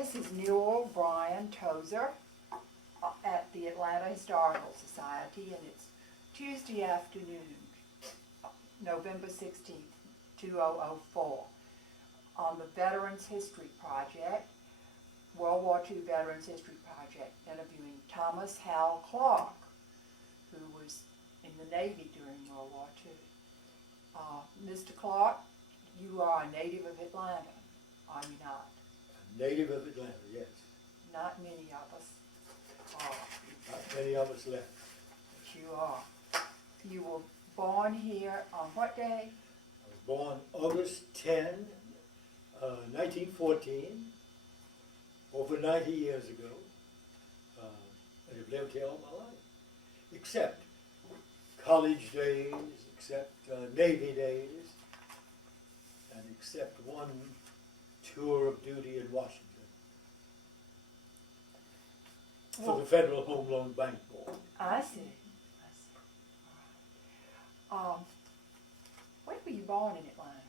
This is Newell Bryan Tozer at the Atlanta Historical Society, and it's Tuesday afternoon, November 16th, 2004, on the Veterans History Project, World War II Veterans History Project, interviewing Thomas Hal Clarke, who was in the Navy during World War II. Mr. Clarke, you are a native of Atlanta, are you not? A native of Atlanta, yes. Not many of us are. Not many of us left. But you are. You were born here on what day? I was born August 10, 1914, over 90 years ago. And I've lived here all my life, except college days, except Navy days, and except one tour of duty in Washington for the Federal Home Loan Bank Board. I see. All right. When were you born in Atlanta?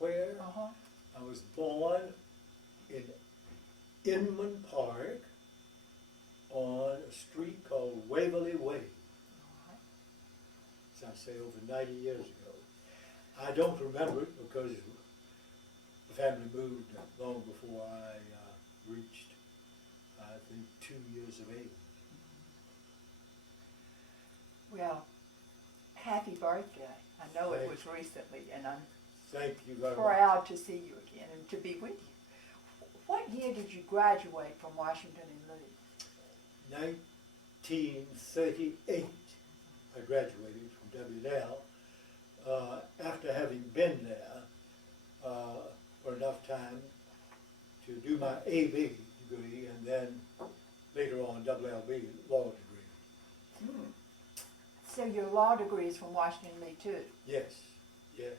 Where? Uh-huh. I was born in Inman Park on a street called Waverly Way. As I say, over 90 years ago. I don't remember it because the family moved long before I reached, I think, 2 years of age. Well, happy birthday. I know it Thank was recently, and I'm Thank you very much. proud to see you again and to be with you. What year did you graduate from Washington and Lee? 1938, I graduated from W&L. After having been there for enough time to do my AB degree and then later on WLB law degree. So your law degree is from Washington and Lee too? Yes, yes.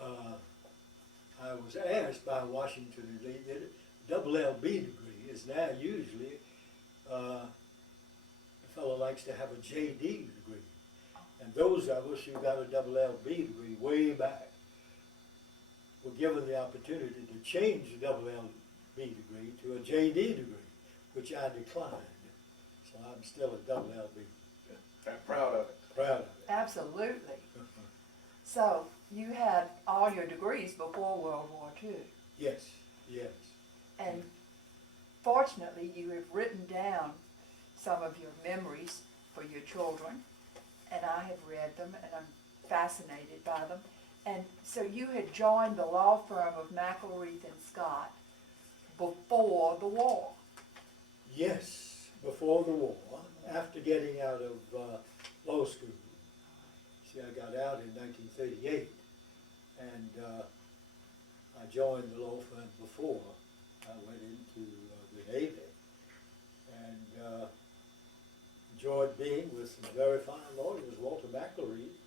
I was asked by Washington and Lee that a WLB degree is now usually a fellow likes to have a JD degree. And those of us who got a WLB degree way back were given the opportunity to change the WLB degree to a JD degree, which I declined. So I'm still a WLB. I'm proud of it. Proud of it. Absolutely. So you had all your degrees before World War II. Yes, yes. And fortunately, you have written down some of your memories for your children, and I have read them, and I'm fascinated by them. And so you had joined the law firm of McElreath and Scott before the war. Yes, before the war, after getting out of law school. See, I got out in 1938, and I joined the law firm before I went into the Navy, and enjoyed being with some very fine lawyers. Walter McElreath,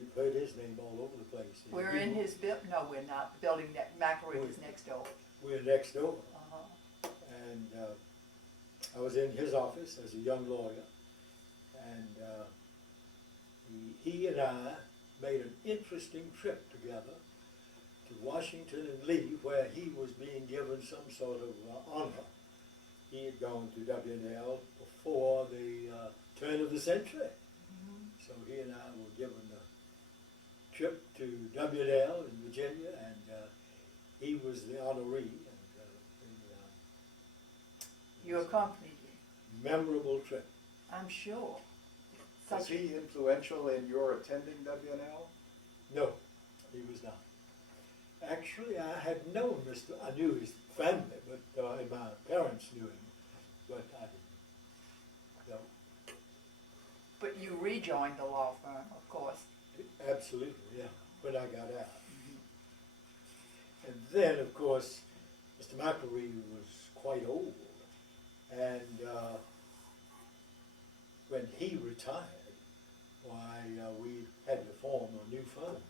you've heard his name all over the place. We're in his building. No, we're not. The building that McElreath is next door. We're next door. Uh-huh. And I was in his office as a young lawyer, and he and I made an interesting trip together to Washington and Lee, where he was being given some sort of honor. He had gone to W&L before the turn of the century. So he and I were given a trip to W&L in Virginia, and he was the honoree. You accompanied him. Memorable trip. I'm sure. Was he influential in your attending W&L? No, he was not. Actually, I had known I knew his family, but and my parents knew him, but I didn't. No. But you rejoined the law firm, of course. Absolutely, yeah, when I got out. And then, of course, Mr. McElreath was quite old, and when he retired, why, we had to form a new firm.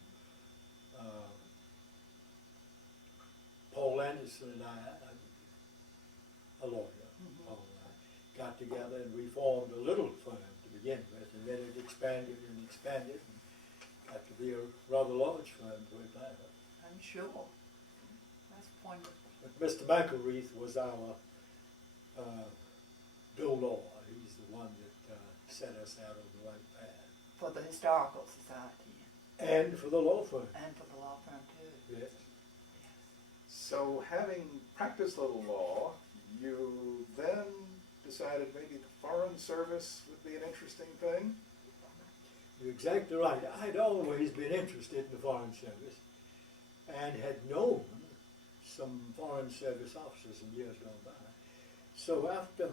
Paul Anderson and I, a lawyer, Paul and I, got together and we formed a little firm to begin with, and then it expanded and expanded, and got to be a rather large firm to Atlanta. I'm sure. That's Wonderful. But Mr. McElreath was our Bill Law. He's the one that set us out on the right path. For the Historical Society And for the law firm. and for the law firm too. Yes. So having practiced a little law, you then decided maybe the Foreign Service would be an interesting thing? You're exactly right. I'd always been interested in the Foreign Service and had known some Foreign Service officers in years gone by. So after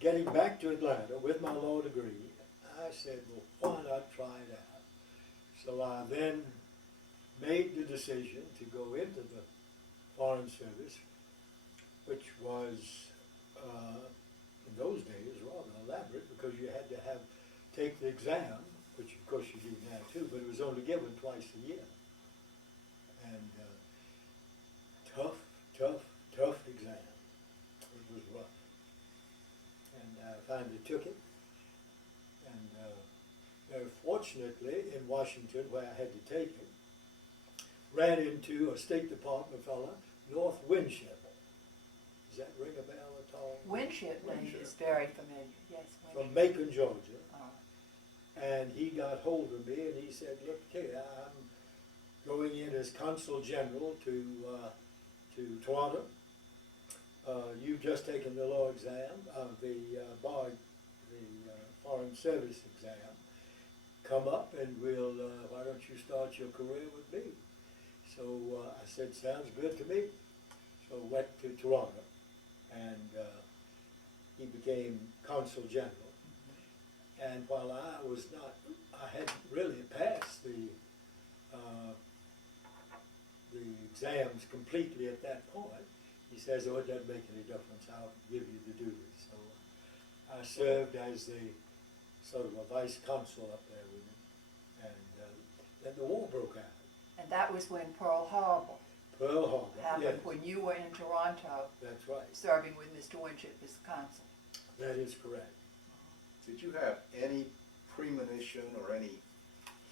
getting back to Atlanta with my law degree, I said, well, why not try it out? So I then made the decision to go into the Foreign Service, which was, in those days, rather elaborate because you had to take the exam, which of course you do now too, but it was only given twice a year. And tough exam. It was rough. And I finally took it. And very fortunately, in Washington, where I had to take it, ran into a State Department fellow, North Winship. Does that ring a bell at all? Winship name Winship. is very familiar, yes. From Winship. Macon, Georgia. Uh, And he got hold of me and he said, look, kid, I'm going in as Consul General to Toronto. You've just taken the law exam, the Foreign Service exam. Come up and why don't you start your career with me? So I said, sounds good to me. So went to Toronto and he became Consul General. And while I hadn't really passed the exams completely at that point, he says, oh, it doesn't make any difference, I'll give you the duties. So I served as the sort of a Vice-Consul up there with him. And then the war broke out. And that was when Pearl Harbor Pearl Harbor, happened, yes, when you were in Toronto that's right. serving with Mr. Winship as consul. That is correct. Did you have any premonition or any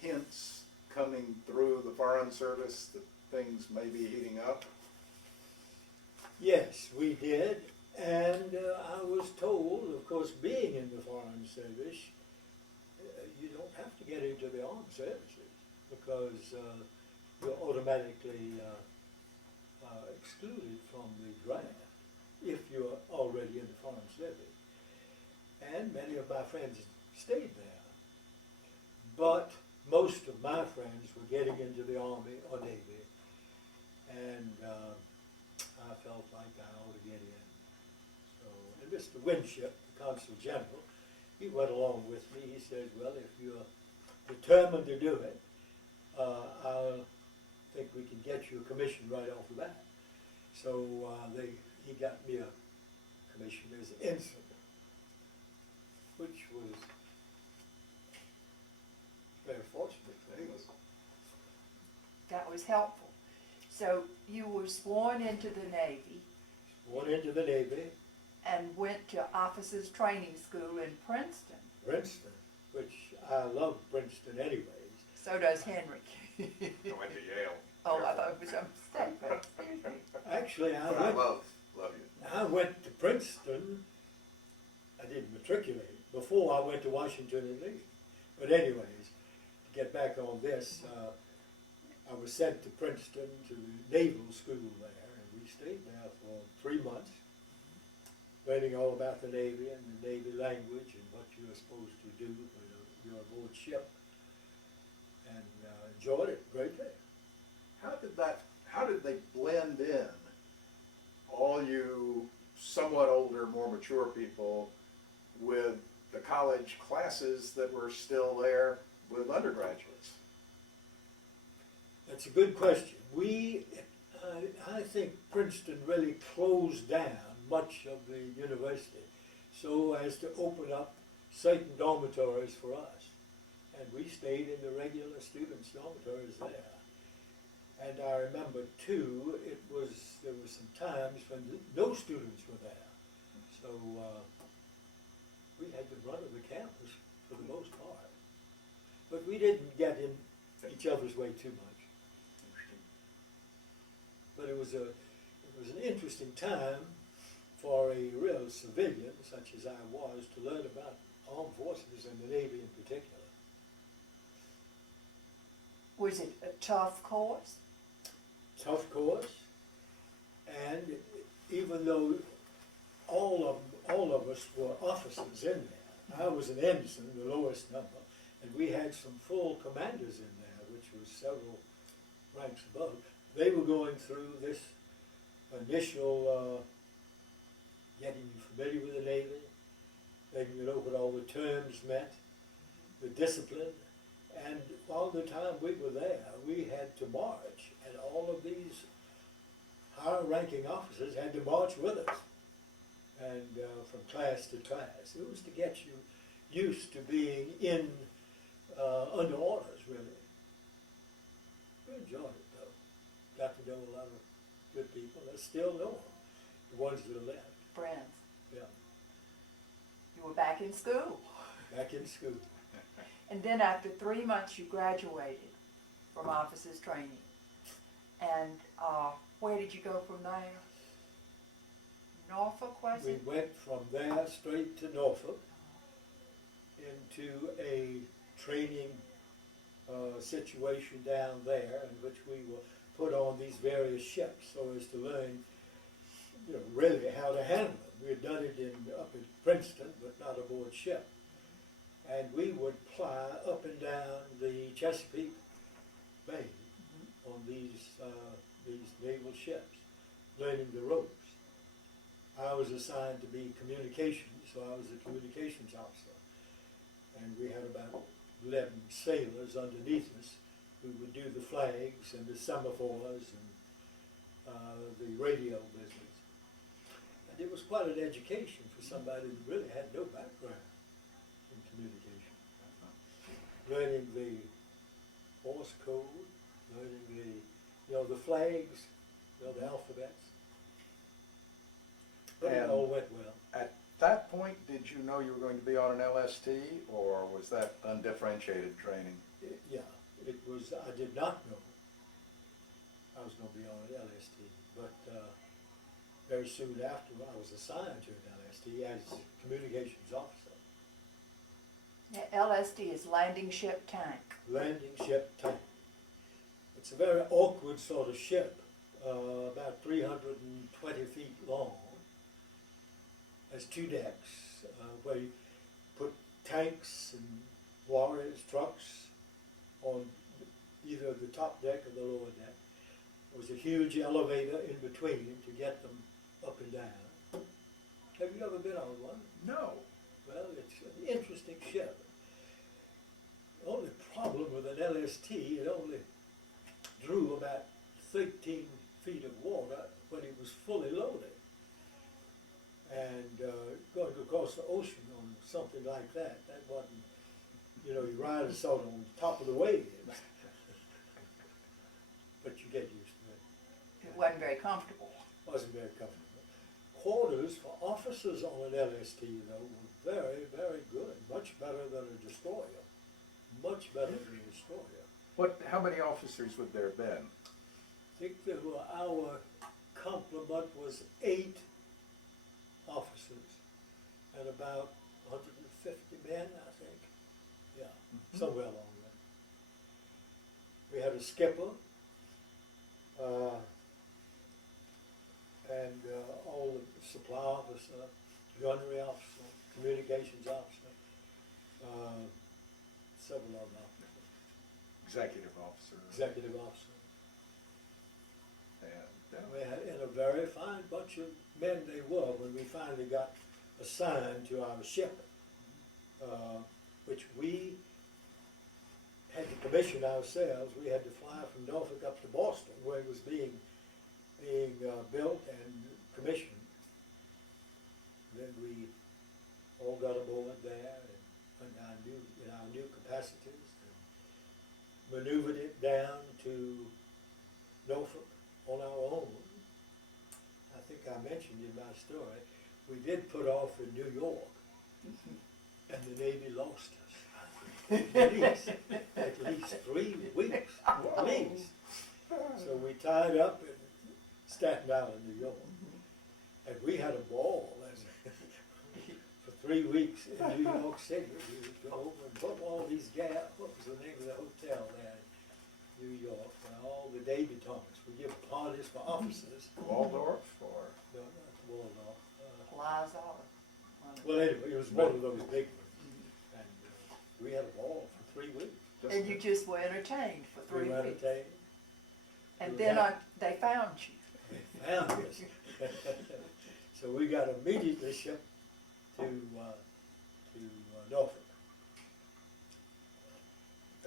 hints coming through the Foreign Service that things may be heating up? Yes, we did, and I was told, of course, being in the Foreign Service, you don't have to get into the armed services because you're automatically excluded from the draft if you're already in the Foreign Service. And many of my friends stayed there, but most of my friends were getting into the Army or Navy, and I felt like I ought to get in. So, and Mr. Winship, the Consul General, he went along with me. He said, well, if you're determined to do it, I think we can get you a commission right off the bat. So he got me a commission as ensign, which was very fortunate for me. That was helpful. So you were sworn into the Navy Went into the Navy, and went to officers training school in Princeton. Princeton, which I love Princeton anyways. So does Henry. I went to Yale. Oh, I thought it was a mistake. Excuse me. Actually, But I love you. I went to Princeton. I didn't matriculate before I went to Washington and Lee. But anyways, to get back on this, I was sent to Princeton to the Naval school there, and we stayed there for 3 months, learning all about the Navy and the Navy language and what you were supposed to do when you're aboard ship, and enjoyed it greatly. How did they blend in, all you somewhat older, more mature people, with the college classes that were still there with undergraduates? That's a good question. I think Princeton really closed down much of the university so as to open up certain dormitories for us. And we stayed in the regular students' dormitories there. And I remember too, there were some times when no students were there. So we had the run of the campus for the most part. But we didn't get in each other's way too much. But it was It was an interesting time for a real civilian, such as I was, to learn about armed forces and the Navy in particular. Was it a tough course? Tough course, and even though all of us were officers in there, I was an ensign, the lowest number, and we had some full commanders in there, which was several ranks above. They were going through this initial getting you familiar with the Navy, letting you know what all the terms meant, the discipline, and all the time we were there, we had to march, and all of these higher-ranking officers had to march with us, and from class to class. It was to get you used to being in under orders, really. We enjoyed it, though. Got to know a lot of good people. I still know them, the ones that are left. Friends. Yeah, You were back in school. back in school. And then after 3 months, you graduated from officers training. And where did you go from there? Norfolk, was We it? went from there straight to Norfolk into a training situation down there in which we were put on these various ships so as to learn, you know, really how to handle them. We had done it up at Princeton, but not aboard ship. And we would ply up and down the Chesapeake Bay on these naval ships, learning the ropes. I was assigned to be communications, so I was a communications officer. And we had about 11 sailors underneath us who would do the flags and the semaphores and the radio business. And it was quite an education for somebody who really had no background in communication. Learning the Morse code, learning the flags, the alphabets. But it And all went well. at that point, did you know you were going to be on an LST, or was that undifferentiated training? Yeah, it was, I did not know I was going to be on an LST, but very soon after I was assigned to an LST as communications officer. Yeah, LSD is landing ship tank. Landing ship tank. It's a very awkward sort of ship, about 320 feet long. Has 2 decks where you put tanks and warriors, trucks on either the top deck or the lower deck. There was a huge elevator in between to get them up and down. Have you ever been on one? No. Well, it's an interesting ship. The only problem with an LST, it only drew about 13 feet of water when it was fully loaded. And going across the ocean on something like that wasn't, you ride a sort of on top of the waves. But you get used to it. It wasn't very comfortable. Wasn't very comfortable. Quarters for officers on an LST, though, were very, very good. Much better than a destroyer. Much better than a destroyer. How many officers would there have been? I think our complement was 8 officers and about 150 men, I think. Yeah, somewhere along there. We had a skipper, and all the supply officer, gunnery officer, communications officer, several other officers. Executive officer. Executive officer. And, We had, and a very fine bunch of men they were when we finally got assigned to our ship, which we had to commission ourselves. We had to fly from Norfolk up to Boston, where it was being built and commissioned. Then we all got aboard there and in our new capacities and maneuvered it down to Norfolk on our own. I think I mentioned in my story, we did put off in New York, and the Navy lost us. At least 3 weeks, at least. So we tied up and Staten Island, New York. And we had a ball, and for 3 weeks in New York City, we would go over and put all these what was the name of the hotel there in New York, and all the debutantes, we give parties for officers. Waldorf or? No, not Waldorf. Plaza. Well, anyway, it was one of those big ones, and we had a ball for 3 weeks. And you just were entertained for 3 We were weeks. entertained. And we then had- they found you. They found us. So we got immediately shipped to Norfolk.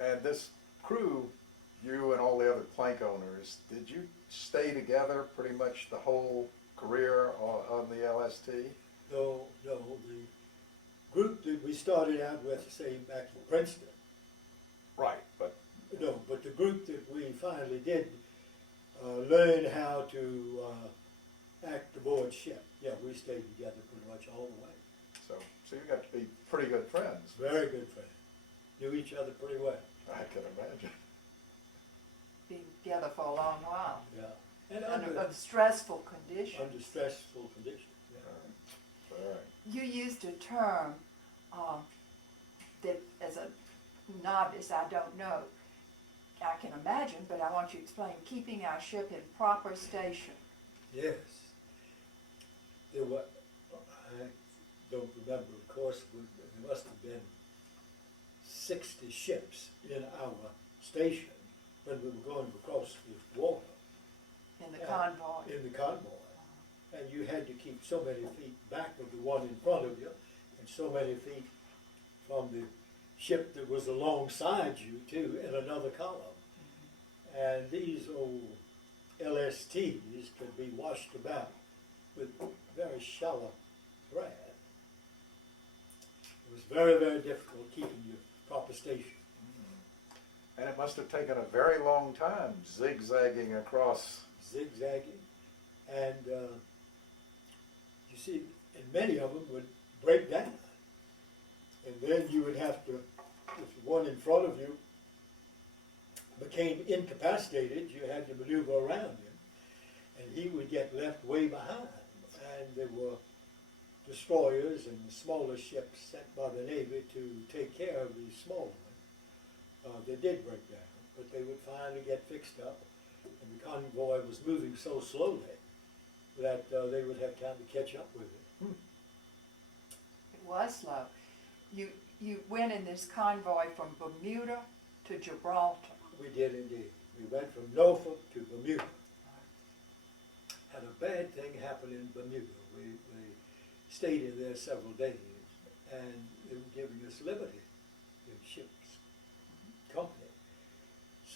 And this crew, you and all the other plank owners, did you stay together pretty much the whole career on the LST? No, the group that we started out with, say, back in Princeton, Right, but no, but the group that we finally did learn how to act aboard ship, yeah, we stayed together pretty much all the way. so you got to be pretty good friends. Very good friends. Knew each other pretty well, I can imagine. Being together for a long while. yeah. And Under stressful conditions. under stressful conditions, yeah. All right. You used a term that as a novice I don't know. I can imagine, but I want you to explain keeping our ship in proper station. Yes. There were, I don't remember, of course, there must have been 60 ships in our station when we were going across the water. In the Yeah. convoy. In the convoy. And you had to keep so many feet back of the one in front of you, and so many feet from the ship that was alongside you too, in another column. And these old LSTs could be washed about with very shallow thread. It was very, very difficult keeping your proper station. And it must have taken a very long time zigzagging across. Zigzagging, and you see, and many of them would break down, and then you would have to, if the one in front of you became incapacitated, you had to maneuver around him, and he would get left way behind. And there were destroyers and smaller ships sent by the Navy to take care of these smaller ones. They did break down, but they would finally get fixed up. And the convoy was moving so slowly that they would have time to catch up with it. It was slow. You went in this convoy from Bermuda to Gibraltar. We did indeed. We went from Norfolk to Bermuda. Had a bad thing happen in Bermuda. We stayed in there several days, and they were giving us liberty, the ship's company.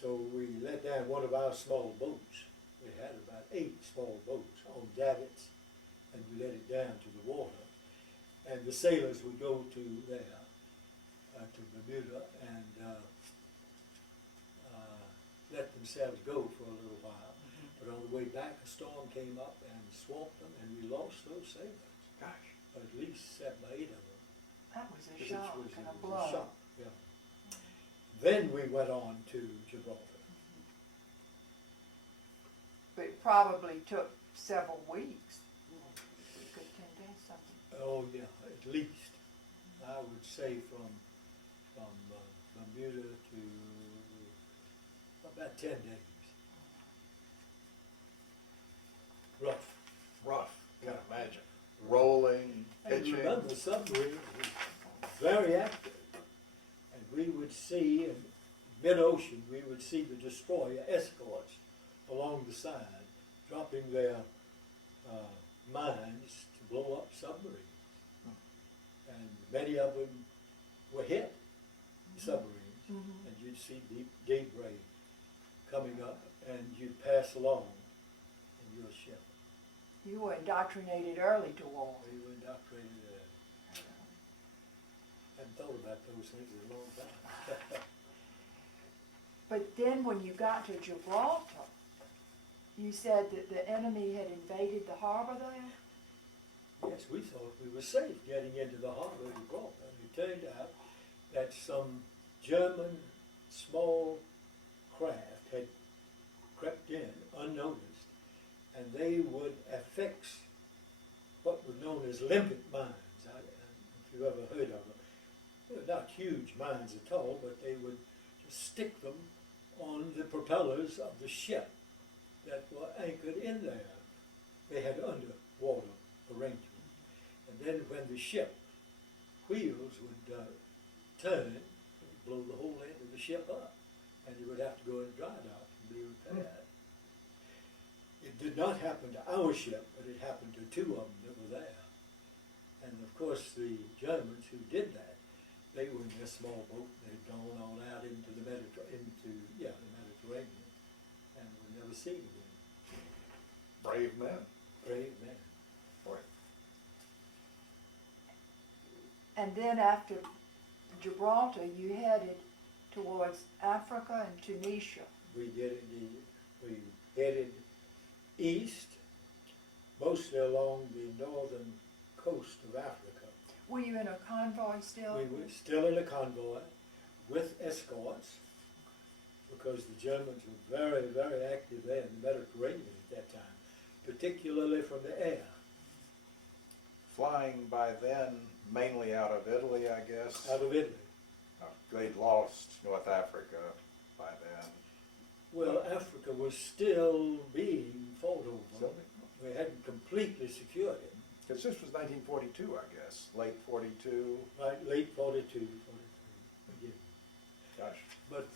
So we let down one of our small boats. We had about 8 small boats on davits, and we let it down to the water. And the sailors would go to there, to Bermuda, and let themselves go for a little while. But on the way back, a storm came up and swamped them, and we lost those sailors. Gosh. At least 7 or 8 of them. That was a It shock was and a a blow. shock, yeah. Then we went on to Gibraltar. But it probably took several weeks. A good 10 days, something. Oh, yeah, at least. I would say from Bermuda to about 10 days. Rough. Rough, can't imagine. Rolling, And pitching. remember, the submarine was very active. And we would see, in mid-ocean, we would see the destroyer escorts along the side, dropping their mines to blow up submarines. And many of them were hit, the submarines, and you'd see deep debris coming up, and you'd pass along in your ship. You were indoctrinated early to war. We were indoctrinated. Hadn't thought about those things in a long time. But then when you got to Gibraltar, you said that the enemy had invaded the harbor there? Yes, we thought we were safe getting into the harbor of Gibraltar. And it turned out that some German small craft had crept in unnoticed and they would affix what were known as limpet mines. If you've ever heard of them, they're not huge mines at all, but they would just stick them on the propellers of the ship that were anchored in there. They had underwater arrangements. And then when the ship wheels would turn, it would blow the whole end of the ship up, and you would have to go in dry dock and be repaired. It did not happen to our ship, but it happened to two of them that were there. And of course the Germans who did that, they were in their small boat, they'd gone on out into the Mediterranean, and were never seen again. Brave men. Brave men. Boy. And then after Gibraltar, you headed towards Africa and Tunisia. We did indeed. We headed east, mostly along the northern coast of Africa. Were you in a convoy still? We were still in a convoy with escorts, because the Germans were very, very active there in the Mediterranean at that time, particularly from the air. Flying by then mainly out of Italy, I guess. Out of Italy. They'd lost North Africa by then. Well, Africa was still being fought over. Still We hadn't completely secured it. Because this was 1942, I guess. Late 42. Right, late 42, 43, again. Gosh. But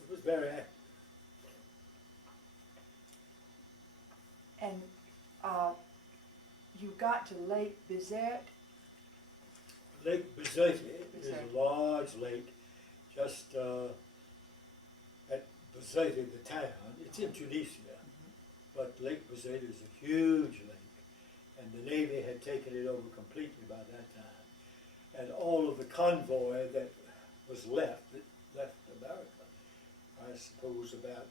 it was very active. And you got to Lake Bizerte. Lake Bizerte is a large lake just at Bizerte, the town. It's in Tunisia, but Lake Bizerte is a huge lake, and the Navy had taken it over completely by that time. And all of the convoy that was left, that left America, I suppose about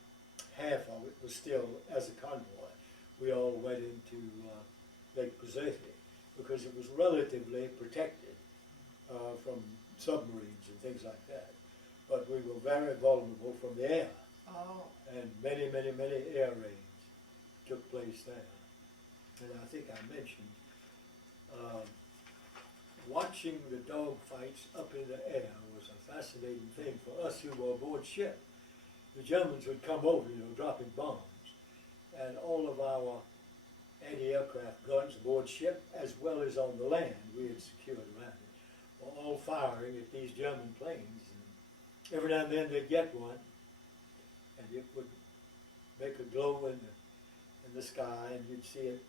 half of it was still as a convoy. We all went into Lake Bizerte because it was relatively protected from submarines and things like that. But we were very vulnerable from the air. Oh. And many, many, many air raids took place there. And I think I mentioned watching the dog fights up in the air was a fascinating thing for us who were aboard ship. The Germans would come over, dropping bombs, and all of our anti-aircraft guns aboard ship, as well as on the land we had secured around it, were all firing at these German planes. And every now and then they'd get one, and it would make a glow in the sky, and you'd see it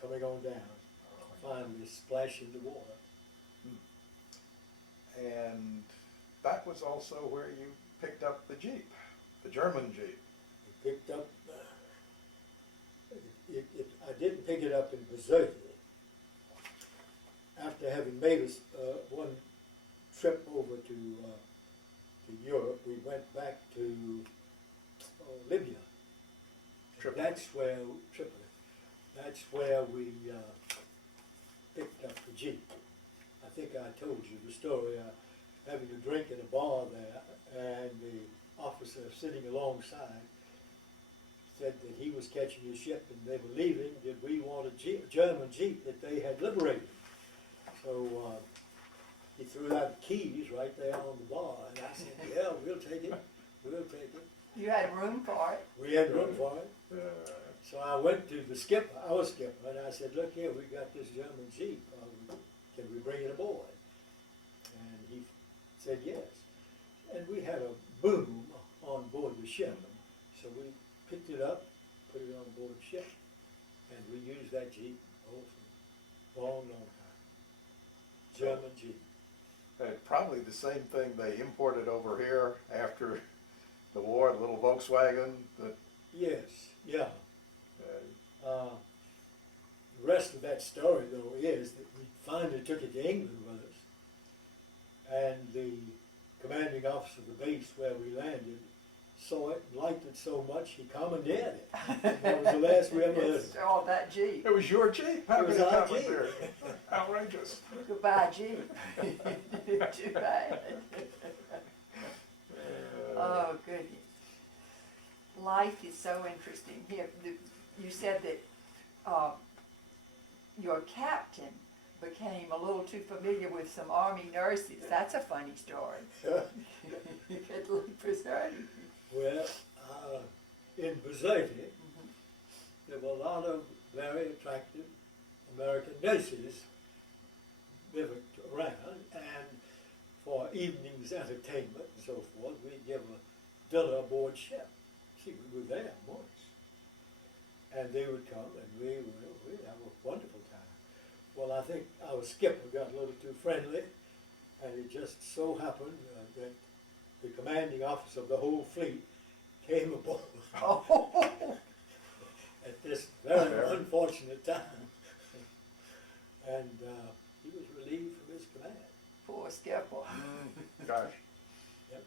coming on down, finally splash into water. And that was also where you picked up the Jeep, the German Jeep. We picked up, I didn't pick it up in Bizerte. After having made one trip over to Europe, we went back to Libya. Tripoli. That's where we picked up the Jeep. I think I told you the story. Having a drink in a bar there, and the officer sitting alongside said that he was catching a ship and they were leaving. Did we want a German Jeep that they had liberated? So he threw out the keys right there on the bar, and I said, yeah, we'll take it. We'll take it. You had room for it. We had room for it. So I went to the skipper, our skipper, and I said, look here, we got this German Jeep. Can we bring it aboard? And he said yes. And we had a boom on board the ship. So we picked it up, put it on board the ship, and we used that Jeep for a long, long time. German Jeep. Probably the same thing they imported over here after the war, the little Volkswagen. Yes, yeah. The rest of that story, though, is that we finally took it to England with us, and the commanding officer of the base where we landed saw it and liked it so much he commandeered it. And that was the last we ever heard of it. Oh, that Jeep. It was your Jeep? How It was could our happen Jeep. there? Outrageous. You could buy a Jeep. Too bad. Oh, goodness. life is so interesting. Here, you said that your captain became a little too familiar with some Army nurses. That's a funny story. Italy preserved. Well, in Brazil, there were a lot of very attractive American nurses living around, and for evening's entertainment and so forth, we'd give a dinner aboard ship. See, we were there once. And they would come and we'd have a wonderful time. Well, I think our skipper got a little too friendly, and it just so happened that the commanding officer of the whole fleet came aboard at this very unfortunate time. And he was relieved from his command. Poor skipper. Gosh. Yep.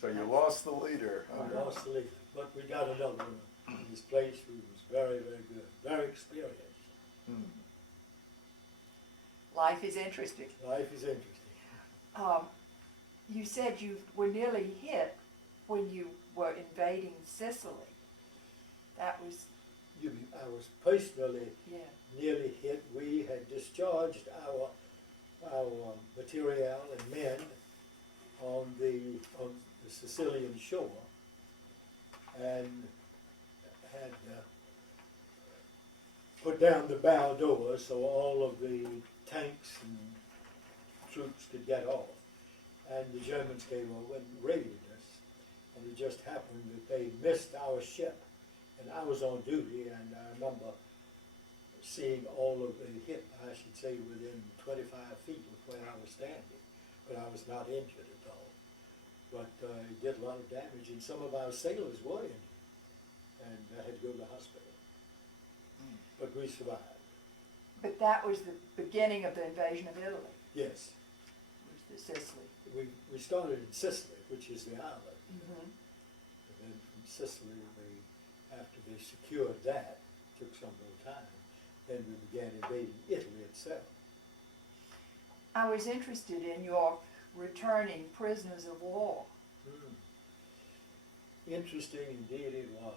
So you lost the leader. We lost the leader, but we got another one in his place who was very, very good, very experienced. Life is interesting. Life is interesting. You said you were nearly hit when you were invading Sicily. That was, I was personally yeah. nearly hit. We had discharged our material and men on the Sicilian shore, and had put down the bow doors so all of the tanks and troops could get off. And the Germans came over and raided us. And it just happened that they missed our ship. And I was on duty, and I remember seeing all of the hit, I should say, within 25 feet of where I was standing. But I was not injured at all. But it did a lot of damage, and some of our sailors were injured. And I had to go to the hospital. But we survived. But that was the beginning of the invasion of Italy, Yes. was the Sicily. We started in Sicily, which is the island. Mm-hmm. And then from Sicily, after they secured that, took some little time, then we began invading Italy itself. I was interested in your returning prisoners of war. Interesting indeed it was.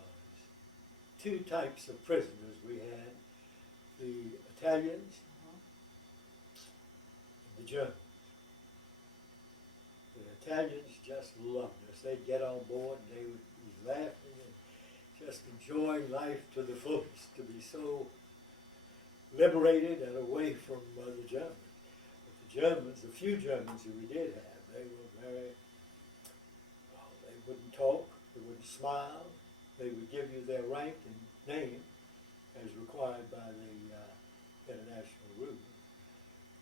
Two types of prisoners we had, the Italians and the Germans. The Italians just loved us. They'd get on board and they would be laughing and just enjoying life to the fullest, to be so liberated and away from the Germans. But the Germans, the few Germans that we did have, they were very, they wouldn't talk, they wouldn't smile, they would give you their rank and name as required by the international rules.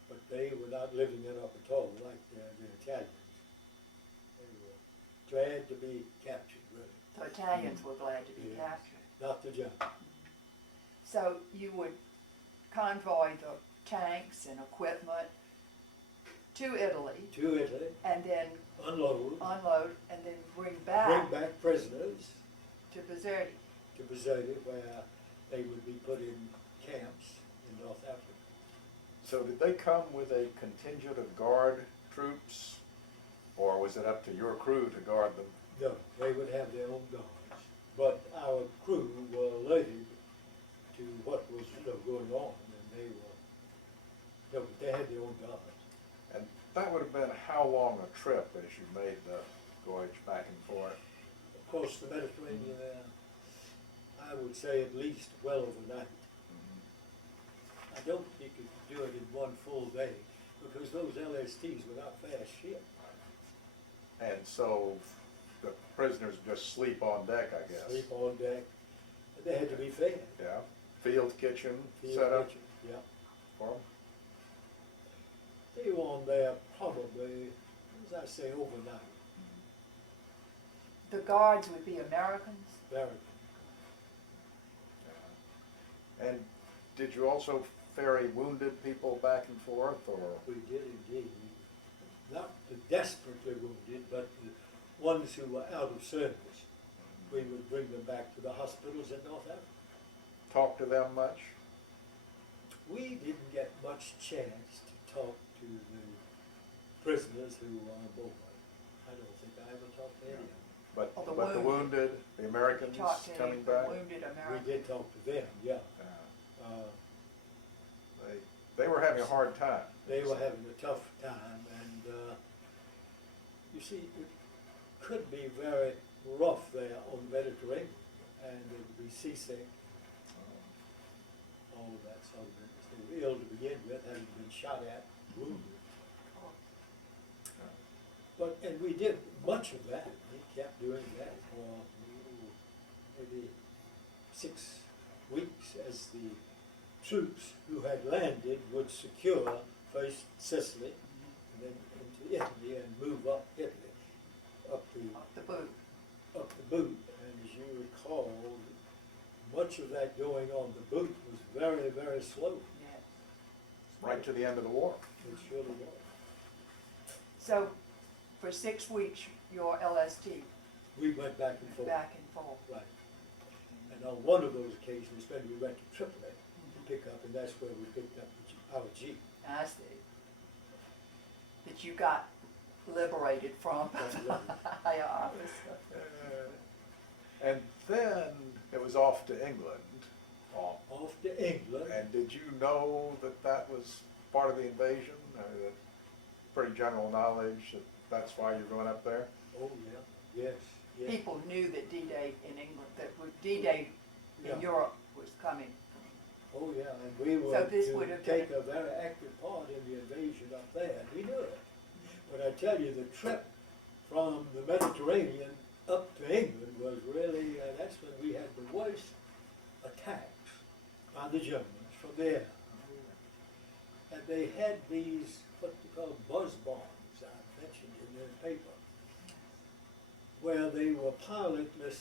But they were not living it up at all like the Italians. They were glad to be captured, really. The Italians were glad to be Yes. captured. Not the Germans. So you would convoy the tanks and equipment to Italy, To Italy, and then unload, unload, and then bring back bring back prisoners to Bizerti. to Bizerti, where they would be put in camps in North Africa. So did they come with a contingent of guard troops, or was it up to your crew to guard them? No, they would have their own guards, but our crew were alerted to what was going on, and they had their own guards. And that would have been how long a trip as you made the voyage back and forth? Across the Mediterranean, I would say at least well overnight. I don't think you could do it in one full day, because those LSTs were not fast ships. And so the prisoners just sleep on deck, I guess? Sleep on deck, and they had to be fed. Yeah, field kitchen Field set up kitchen, yeah. for them? They were on there probably, as I say, overnight. The guards would be Americans. Very. Yeah. And did you also ferry wounded people back and forth, or? We did indeed. Not the desperately wounded, but the ones who were out of service. We would bring them back to the hospitals in North Africa. Talk to them much? We didn't get much chance to talk to the prisoners who were on board. I don't think I ever talked to any of them. But, Or the but the wounded. wounded, the Americans Talk to coming the back? wounded We Americans. did talk to them, yeah. Uh, they were having a hard time. They were having a tough time, and you see, it could be very rough there on the Mediterranean, and they would be seasick, all of that sort of business. They were ill to begin with, having been shot at, wounded. But, and we did much of that. We kept doing that for maybe 6 weeks as the troops who had landed would secure first Sicily and then into Italy and move up Italy, up Off the boat. the boot. And as you recall, much of that going on the boot was very, very slow. Yes. Right to the end of the war. It surely was. So, for 6 weeks, your LST, We went back and forth. back and forth. Right. And on one of those occasions, when we went to Tripoli to pick up, and that's where we picked up our Jeep. I see. That you got liberated from That's right. higher officer. And then it was off to England. Off to England. And did you know that that was part of the invasion? That pretty general knowledge that that's why you're going up there? Oh, yeah, yes, yes. People knew that D-Day in England, that D-Day in Yeah. Europe was coming. Oh, yeah, and we were So this to would have take been- a very active part in the invasion up there, and we knew it. But I tell you, the trip from the Mediterranean up to England was really, that's when we had the worst attacks by the Germans from there. And they had these, what they call buzz bombs, I mentioned in their paper, where they were pilotless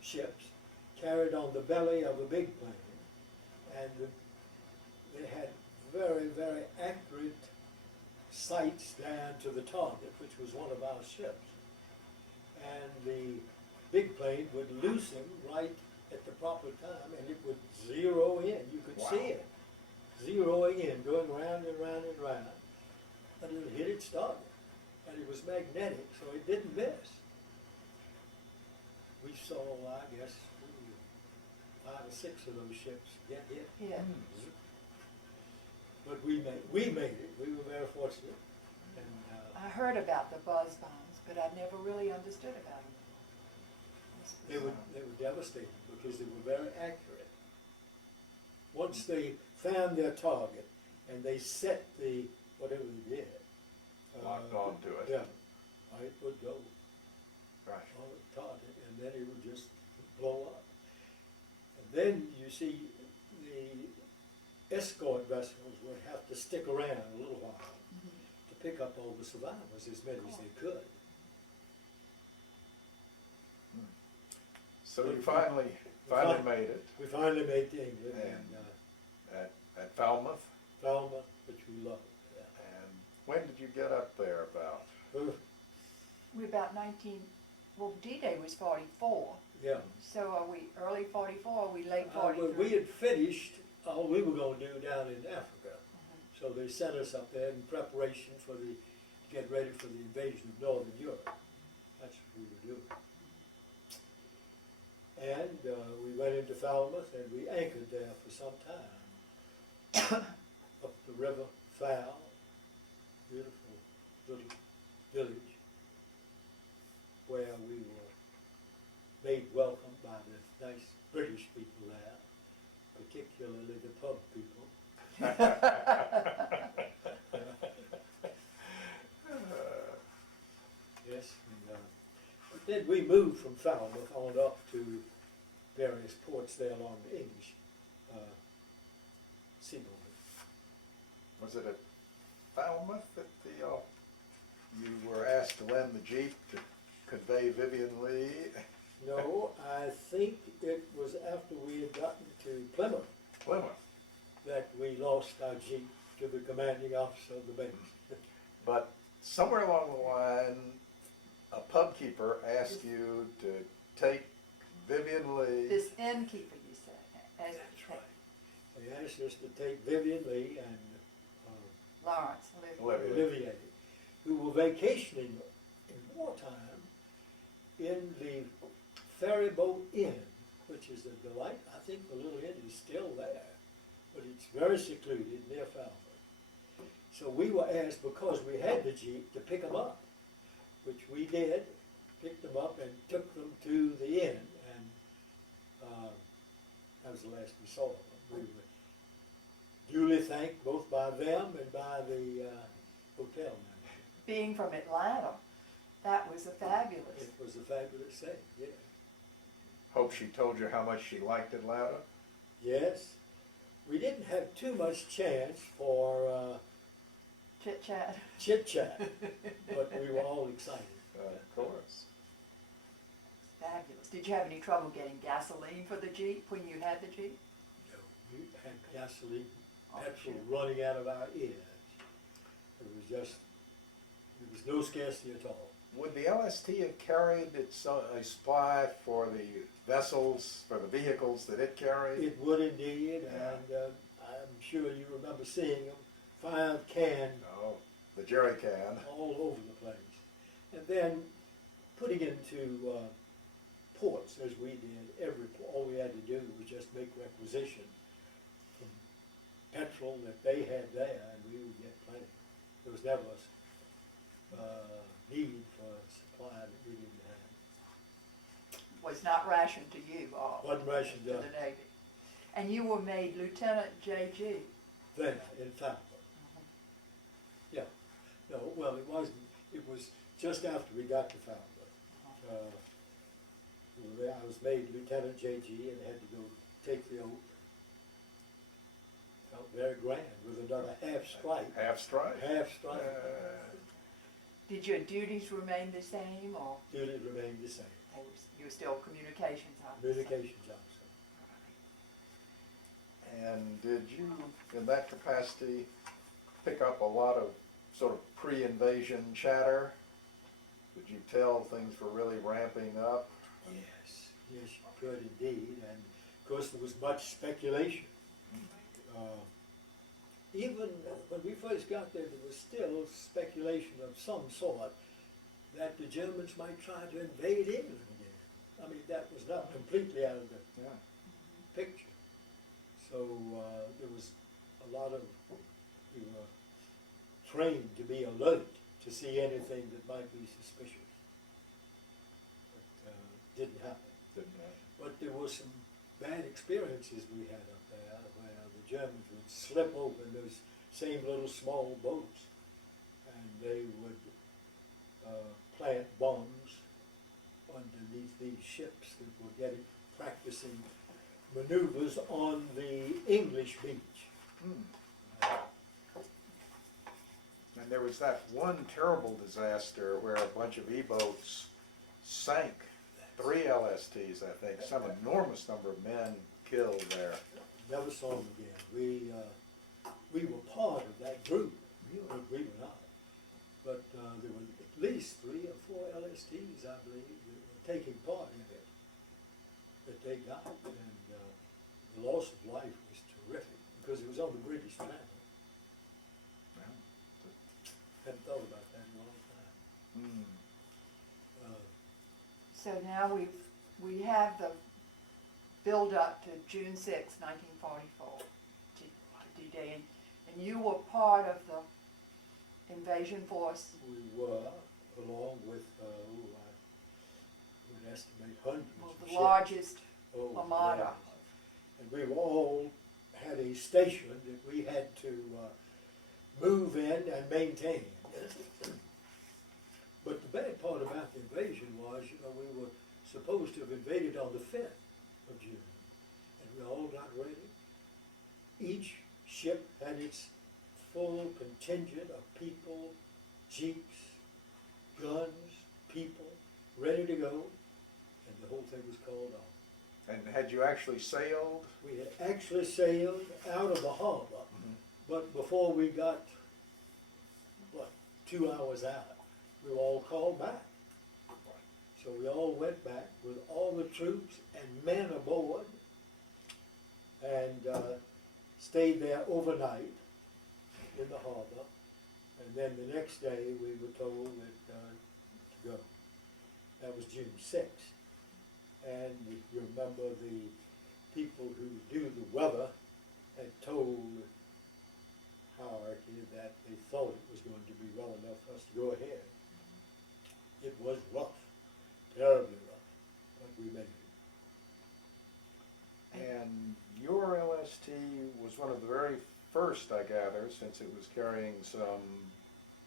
ships carried on the belly of a big plane, and they had very, very accurate sights down to the target, which was one of our ships. And the big plane would loosen right at the proper time, and it would zero in. You could Wow. see it zeroing in, going round and round and round, and it hit its target. And it was magnetic, so it didn't miss. We saw, I guess, 5 or 6 of those ships get hit. Yeah. But we made it. We were very fortunate. And I heard about the buzz bombs, but I never really understood about them. they were devastating because they were very accurate. Once they found their target and they set the whatever they did, Locked onto it. Yeah, it would go Right. on the target, and then it would just blow up. And then you see the escort vessels would have to stick around a little while to pick up all the survivors, as many as they could. So you finally made it We finally made to England and at Falmouth. Falmouth, which we loved. And when did you get up there about? We're about 19, well, D-Day was 44, Yeah. so are we early 44 or are we late Well, 43? we had finished all we were going to do down in Africa. So they sent us up there in preparation for to get ready for the invasion of Northern Europe. That's what we were doing. And we went into Falmouth and we anchored there for some time. Up the river, Fal, beautiful little village where we were made welcome by the nice British people there, particularly the pub people. Yes, and, but then we moved from Falmouth on up to various ports there along the English seaboard. Was it at Falmouth that you were asked to lend the Jeep to convey Vivian Lee? No, I think it was after we had gotten to Plymouth Plymouth. that we lost our Jeep to the commanding officer of the base. But somewhere along the line, a pub keeper asked you to take Vivian Lee. This innkeeper, you said. As That's right. They asked us to take Vivian Lee and Lawrence, Olivia. Olivier, who were vacationing in wartime in the ferry boat inn, which is a delight. I think the little inn is still there, but it's very secluded near Falmouth. So we were asked, because we had the Jeep, to pick them up, which we did, picked them up and took them to the inn, and that was the last we saw of them. We were duly thanked both by them and by the hotel manager. Being from Atlanta, that was a fabulous. It was a fabulous thing, yeah. Hope she told you how much she liked Atlanta. Yes, we didn't have too much chance for Chit chat. chit chat, but we were all excited. Of course. Fabulous. Did you have any trouble getting gasoline for the Jeep when you had the Jeep? No, we had gasoline, Oh, petrol sure. running out of our ears. It was just, there was no scarcity at all. Would the LST have carried its a supply for the vessels, for the vehicles that it carried? It would indeed, Yeah. and I'm sure you remember seeing them, 5 canned Oh, the jerry can. all over the place. And then putting into ports, as we did, all we had to do was just make requisition from petrol that they had there, and we would get plenty. There was never a need for a supply that we didn't have. Was not rationed to you all. Wasn't rationed To up the Navy. And you were made Lieutenant J.G. there in Falmouth. Yeah, no, well, it wasn't, it was just after we got to Falmouth. I was made Lieutenant J.G. and had to go take the oath. Felt very grand with another half stripe. Half stripe. Half stripe. Did your duties remain the same, or Duty remained the same. you were still communications officer? Communications officer. And did you, in that capacity, pick up a lot of sort of pre-invasion chatter? Did you tell things were really ramping up? Yes, yes, you could indeed, and of course there was much speculation. Even when we first got there, there was still speculation of some sort that the Germans might try to invade England again. I mean, that was not completely out of the Yeah. picture. So there was a lot of, we were trained to be alert to see anything that might be suspicious. But didn't happen. Didn't matter. But there were some bad experiences we had up there where the Germans would slip open those same little small boats, and they would plant bombs underneath these ships that were practicing maneuvers on the English beach. And there was that one terrible disaster where a bunch of E-boats sank 3 LSTs, I think, some enormous number of men killed there. Never saw them again. We were part of that group. We were not. But there were at least 3 or 4 LSTs, I believe, that were taking part in it, that they got. And the loss of life was terrific because it was on the British Channel. Hadn't thought about that in a long time. So now we have the build up to June 6, 1944, to D-Day, and you were part of the invasion force. We were, along with, I would estimate hundreds Well, of the ships. largest Oh, armada. yes. And we were all had a station that we had to move in and maintain. But the bad part about the invasion was, we were supposed to have invaded on the 5th of June, and we all got ready. Each ship had its full contingent of people, jeeps, guns, people, ready to go, and the whole thing was called off. And had you actually sailed? We had actually sailed out of the harbor, but before we got, 2 hours out, we were all called back. So we all went back with all the troops and men aboard and stayed there overnight in the harbor. And then the next day we were told that, to go. That was June 6th. And you remember the people who do the weather had told Clarke that they thought it was going to be well enough for us to go ahead. It was rough, terribly rough, but we made it. And your LST was one of the very first, I gather, since it was carrying some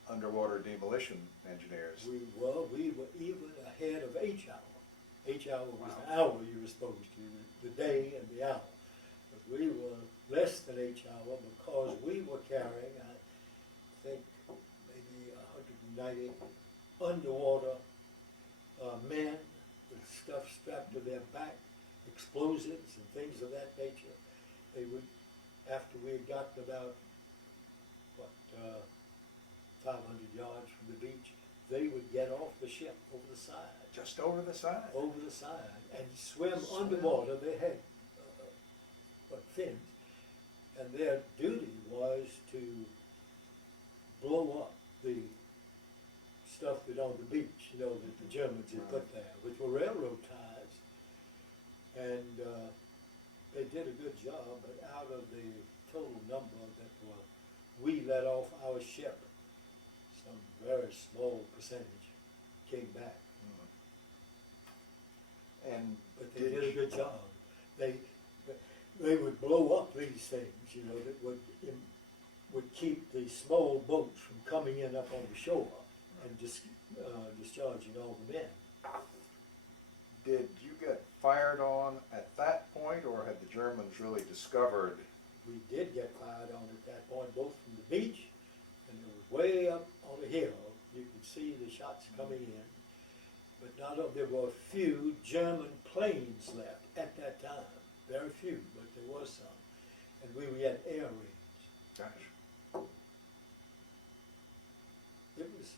underwater demolition engineers. We were even ahead of H hour. H hour was Wow. the hour you were supposed to, the day and the hour. But we were less than H hour because we were carrying, I think, maybe 190 underwater men with stuff strapped to their back, explosives and things of that nature. They would, after we had gotten about, 500 yards from the beach, they would get off the ship over the side. Just over the side? Over the side, and swim underwater. They had fins, and their duty was to blow up the stuff that on the beach, you know, that the Germans had put there, which were railroad ties. And they did a good job, but out of the total number that we let off our ship, some very small percentage came back. And But they did a good job. They would blow up these things, you know, that would keep the small boats from coming in up on the shore and discharging all the men. did you get fired on at that point, or had the Germans really discovered? We did get fired on at that point, both from the beach, and it was way up on the hill. You could see the shots coming in. But there were a few German planes left at that time. Very few, but there was some. And we had air raids. Gosh. It was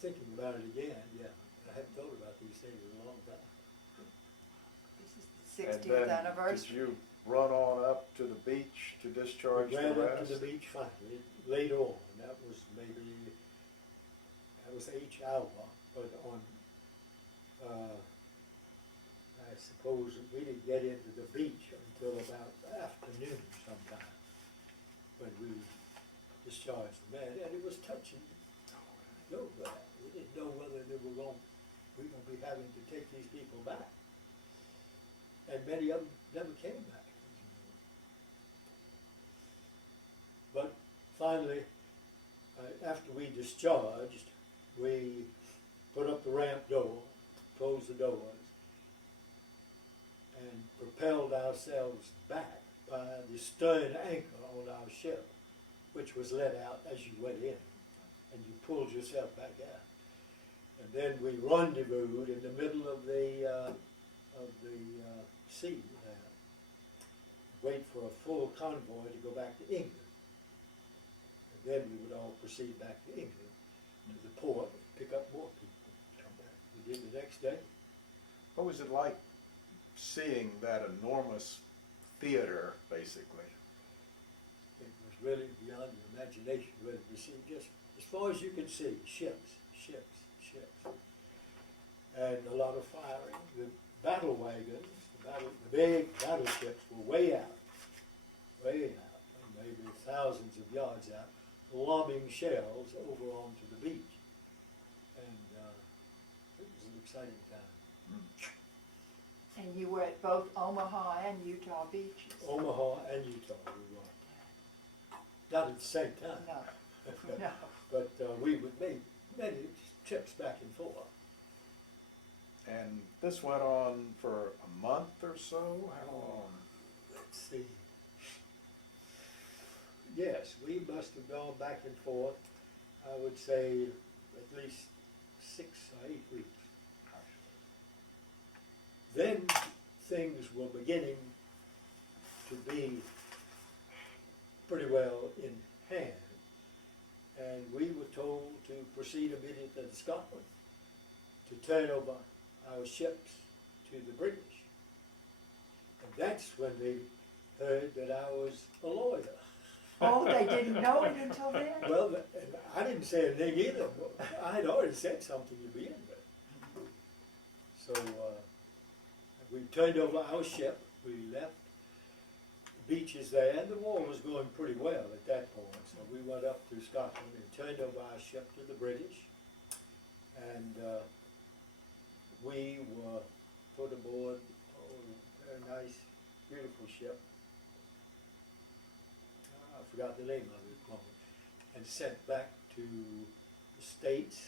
thinking about it again, yeah. I hadn't thought about these things in a long time. This is the And 60th then anniversary. did you run on up to the beach to discharge We the ran up rest? to the beach finally, later on. That was H hour, but on, I suppose we didn't get into the beach until about afternoon sometime, when we discharged the men, and it was touching. No, we didn't know whether we were going to be having to take these people back. And many of them never came back. But finally, after we discharged, we put up the ramp door, closed the doors, and propelled ourselves back by the stern anchor on our ship, which was let out as you went in, and you pulled yourself back out. And then we rendezvoused in the middle of the sea there, wait for a full convoy to go back to England. And then we would all proceed back to England, to the port, pick up more people, come back. We did the next day. What was it like seeing that enormous theater, basically? It was really beyond your imagination, really, to see just as far as you could see, ships. And a lot of firing. The battle wagons, the big battleships were way out, maybe thousands of yards out, lobbing shells over onto the beach. And it was an exciting time. And you were at both Omaha and Utah beaches. Omaha and Utah we were. Not at the same time. No, no. But we would make many trips back and forth. And this went on for a month or so? How long? Let's see. Yes, we must have gone back and forth, I would say, at least 6 or 8 weeks. Then things were beginning to be pretty well in hand, and we were told to proceed immediately to Scotland to turn over our ships to the British. And that's when they heard that I was a lawyer. Oh, they didn't know it until then? Well, and I didn't say anything either. I had already said something to begin with. So, we turned over our ship, we left the beaches there, and the war was going pretty well at that point. So we went up to Scotland and turned over our ship to the British. And we were put aboard a very nice, beautiful ship. I forgot the name of it at the moment. And sent back to the States.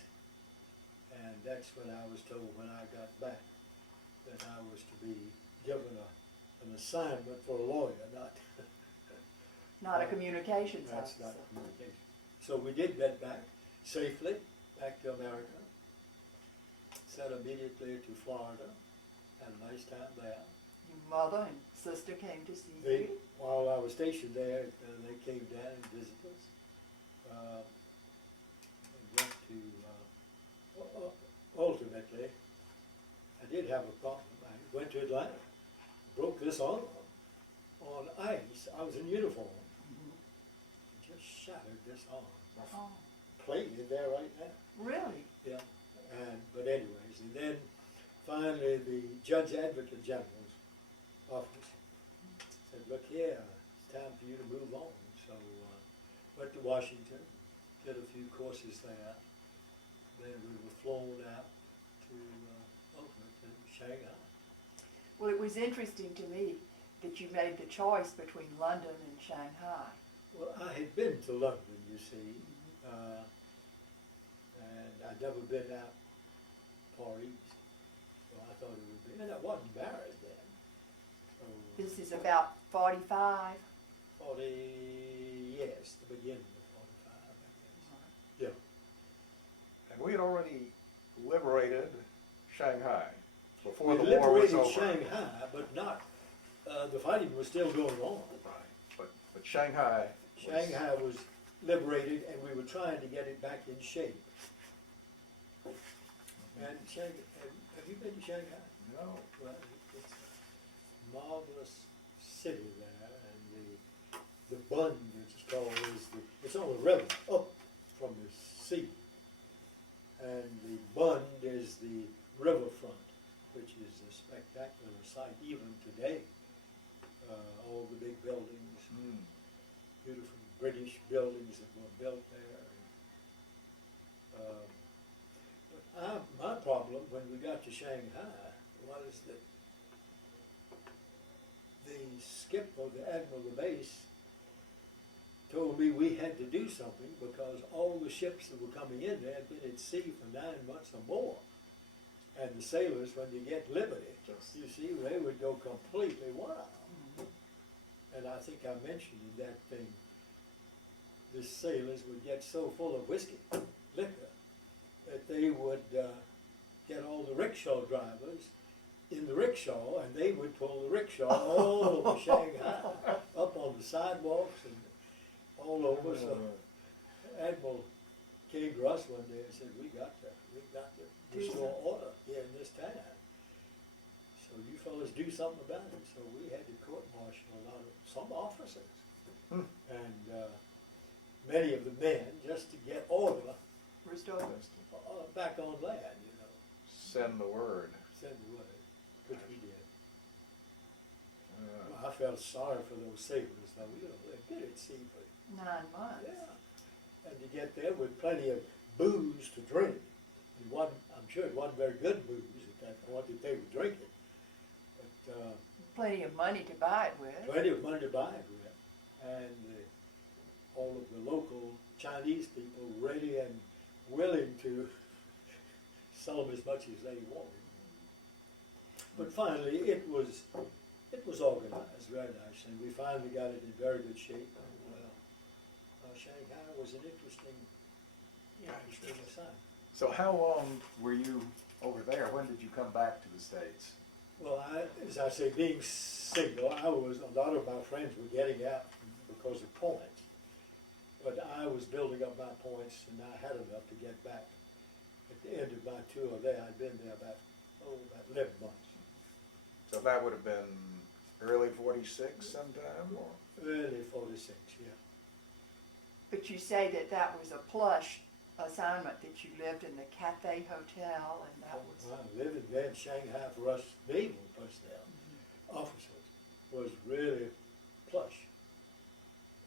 And that's when I was told, when I got back, that I was to be given an assignment for a lawyer, Not a communications that's officer. not communication. So we did get back safely, back to America. Set immediately to Florida, had a nice time there. Your mother and sister came to see They, you? while I was stationed there, they came down and visited us. And went to, ultimately, I did have a problem. I went to Atlanta, broke this arm on ice. I was in uniform. Just shattered this arm. Oh, Plate in there right now. really? Yeah. But anyways, and then finally the Judge Advocate General's office said, look here, it's time for you to move on. So went to Washington, did a few courses there. Then we were flown out to Shanghai. Well, it was interesting to me that you made the choice between London and Shanghai. Well, I had been to London, you see, and I'd never been out Far East, so I thought it would be, and I wasn't married then. So This is about 45. 40, yes, the beginning of 45, I guess. Yeah. And we had already liberated Shanghai before We the war was liberated over. Shanghai, but not, the fighting was still going on. Right, but Shanghai. Shanghai was liberated, and we were trying to get it back in shape. And Shanghai, have you been to Shanghai? No. Well, it's a marvelous city there, and the Bund, it's called, it's on the river, up from the sea. And the Bund is the riverfront, which is a spectacular sight even today. All the big buildings, beautiful British buildings that were built there. But my problem when we got to Shanghai was that the skip or the admiral of the base told me we had to do something because all the ships that were coming in there had been at sea for 9 months or more. And the sailors, when they get liberty, you see, they would go completely wild. And I think I mentioned in that thing, the sailors would get so full of whiskey, liquor, that they would get all the rickshaw drivers in the rickshaw, and they would pull the rickshaw all over Shanghai, up on the sidewalks and all over. So Admiral came to us one day and said, we got to restore order here in this town. So you fellas do something about it. So we had to court-martial some officers. And many of the men, just to get order Restored. back on land, you know. Send the word. Send the word, which we did. Well, I felt sorry for those sailors, though. You know, they've been at sea for 9 months. yeah. And to get there with plenty of booze to drink. And I'm sure it wasn't very good booze at that point that they were drinking. But Plenty of money to buy it with. plenty of money to buy it with. And all of the local Chinese people ready and willing to sell them as much as they wanted. But finally, it was organized very nice, and we finally got it in very good shape. And, Shanghai was an interesting assignment. So how long were you over there? When did you come back to the States? Well, as I say, being single, a lot of my friends were getting out because of points. But I was building up my points, and I had enough to get back. At the end of my tour there, I'd been there about 11 months. So that would have been early 46 sometime? Or? Early 46, yeah. But you say that was a plush assignment that you lived in the Cathay Hotel, and that was, Wow, living there in Shanghai for us naval personnel, officers, was really plush.